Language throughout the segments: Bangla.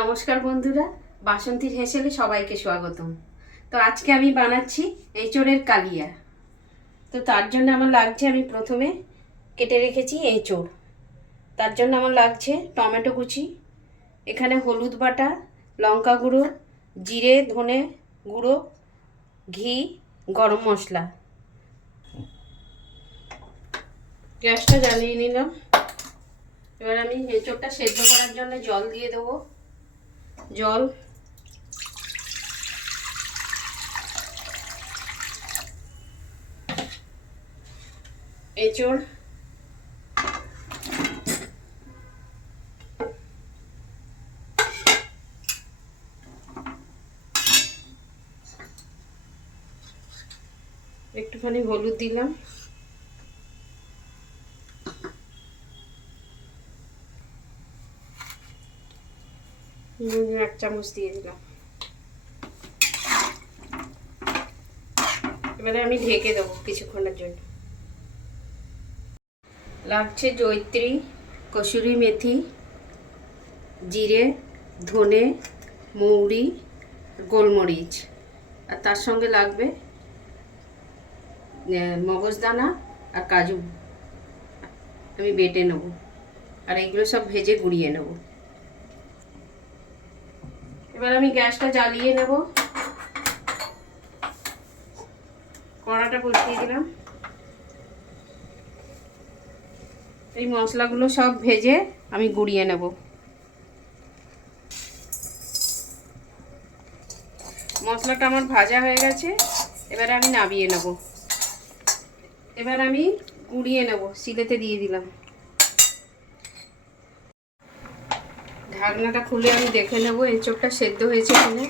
নমস্কার বন্ধুরা, বাসন্তীর হেসেলে সবাইকে স্বাগতম। তো আজকে আমি বানাচ্ছি এঁচোড়ের কালিয়া। তো তার জন্য আমার লাগছে, আমি প্রথমে কেটে রেখেছি এঁচোড়। তার জন্য আমার লাগছে টমেটো কুচি, এখানে হলুদ বাটা, লঙ্কা গুঁড়ো, জিরে ধনে গুঁড়ো, ঘি, গরম মশলা। গ্যাসটা জ্বালিয়ে নিলাম। এবার আমি এঁচোড়টা সেদ্ধ করার জন্য জল দিয়ে দেবো। জল, এঁচোড়, একটুখানি হলুদ দিলাম, নুন 1 চামচ দিয়ে দিলাম। এবারে আমি ঢেকে দেবো কিছুক্ষণের জন্য। লাগছে জয়িত্রী, কসুরি মেথি, জিরে, ধনে, মৌরি, গোলমরিচ, আর তার সঙ্গে লাগবে মগজদানা আর কাজু। আমি বেটে নেব, আর এইগুলো সব ভেজে গুঁড়িয়ে নেব। এবার আমি গ্যাসটা জ্বালিয়ে নেব, কড়াটা বসিয়ে দিলাম। এই মশলাগুলো সব ভেজে আমি গুঁড়িয়ে নেব। মশলাটা আমার ভাজা হয়ে গেছে, এবারে আমি নামিয়ে নেব। এবার আমি গুঁড়িয়ে নেব, শিলেতে দিয়ে দিলাম। ঢাকনাটা খুলে আমি দেখে নেব এঁচোড়টা সেদ্ধ হয়েছে কিনা।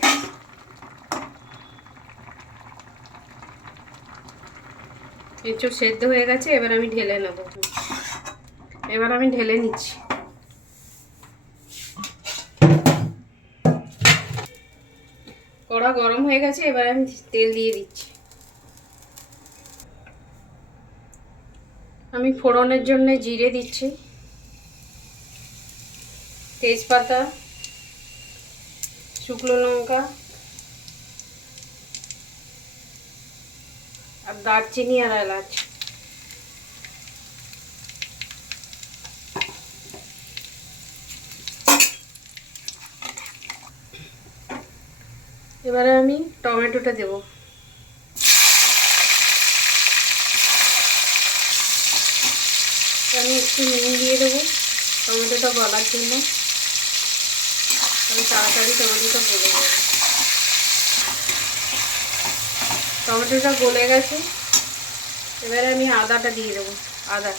এঁচোড় সেদ্ধ হয়ে গেছে, এবার আমি ঢেলে নেব। এবার আমি ঢেলে নিচ্ছি। কড়া গরম হয়ে গেছে, এবার আমি তেল দিয়ে দিচ্ছি। আমি ফোড়নের জন্য জিরে দিচ্ছি, তেজপাতা, শুকনো লঙ্কা আর দারচিনি আর এলাচ। এবারে আমি টমেটোটা দেব। আমি একটু নুন দিয়ে দেবো টমেটোটা গলার জন্য, আমি তাড়াতাড়ি টমেটোটা গলে যাবে। টমেটোটা গলে গেছে, এবারে আমি আদাটা দিয়ে দেবো। আদা,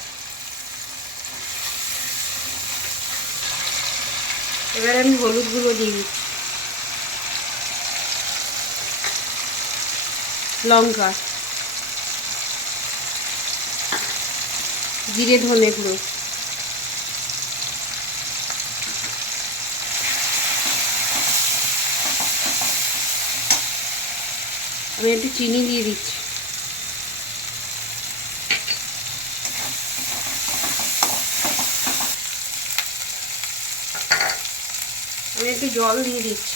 এবারে আমি হলুদ গুঁড়ো দিয়ে দিচ্ছি, লঙ্কা, জিরে ধনে গুঁড়ো, আমি একটু চিনি দিয়ে দিচ্ছি। আমি একটু জল দিয়ে দিচ্ছি।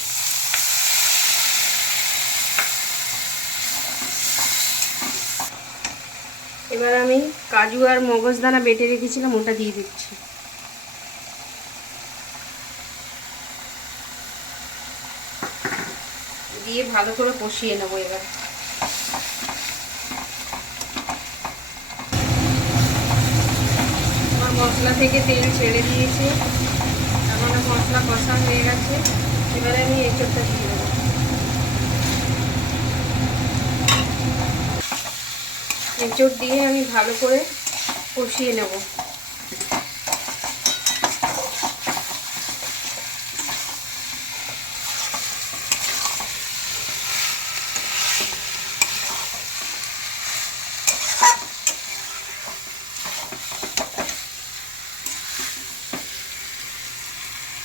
এবার আমি কাজু আর মগজদানা বেটে রেখেছিলাম, ওটা দিয়ে দিচ্ছি। দিয়ে ভালো করে কষিয়ে নেবো। এবার আমার মশলা থেকে তেল ছেড়ে দিয়েছে, আমার মশলা কষা হয়ে গেছে। এবারে আমি এঁচোড়টা দিয়ে দেবো। এঁচোড় দিয়ে আমি ভালো করে কষিয়ে নেব।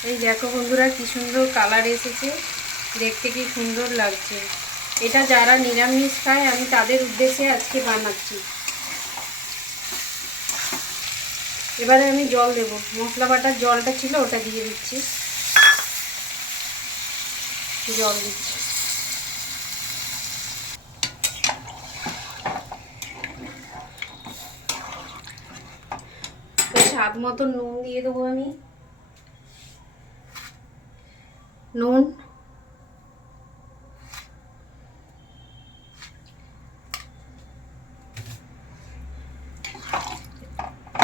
এই দেখো বন্ধুরা, কি সুন্দর কালার এসেছে, দেখতে কি সুন্দর লাগছে। এটা যারা নিরামিষ খায় আমি তাদের উদ্দেশ্যে আজকে বানাচ্ছি। এবারে আমি জল দেব, মশলা বাটার জলটা ছিল ওটা দিয়ে দিচ্ছি। জল দিচ্ছি। স্বাদ মতো নুন দিয়ে দেবো আমি। নুন,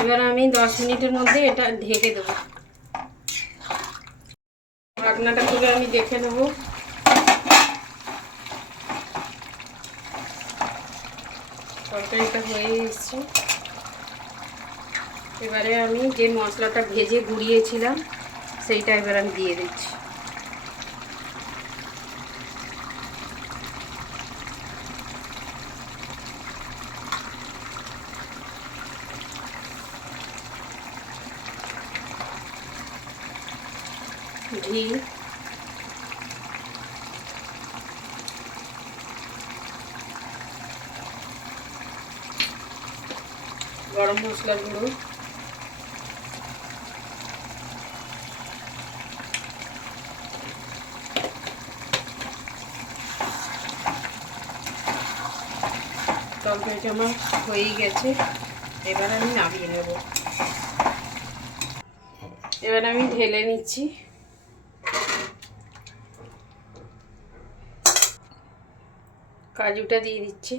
এবার আমি 10 মিনিটের মধ্যে এটা ঢেকে দেবো। ঢাকনাটা খুলে আমি দেখে নেবো। তরকারিটা হয়ে এসছে। এবারে আমি যে মশলাটা ভেজে গুঁড়িয়েছিলাম সেইটা এবার আমি দিয়ে দিচ্ছি। ঘি, গরম মশলা গুঁড়ো, তরকারিটা আমার হয়েই গেছে। এবার আমি নামিয়ে নেব। এবার আমি ঢেলে নিচ্ছি। কাজুটা দিয়ে দিচ্ছি।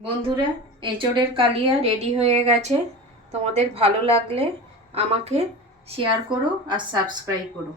বন্ধুরা, এঁচোড়ের কালিয়া রেডি হয়ে গেছে। তোমাদের ভালো লাগলে আমাকে শেয়ার করো আর সাবস্ক্রাইব করো।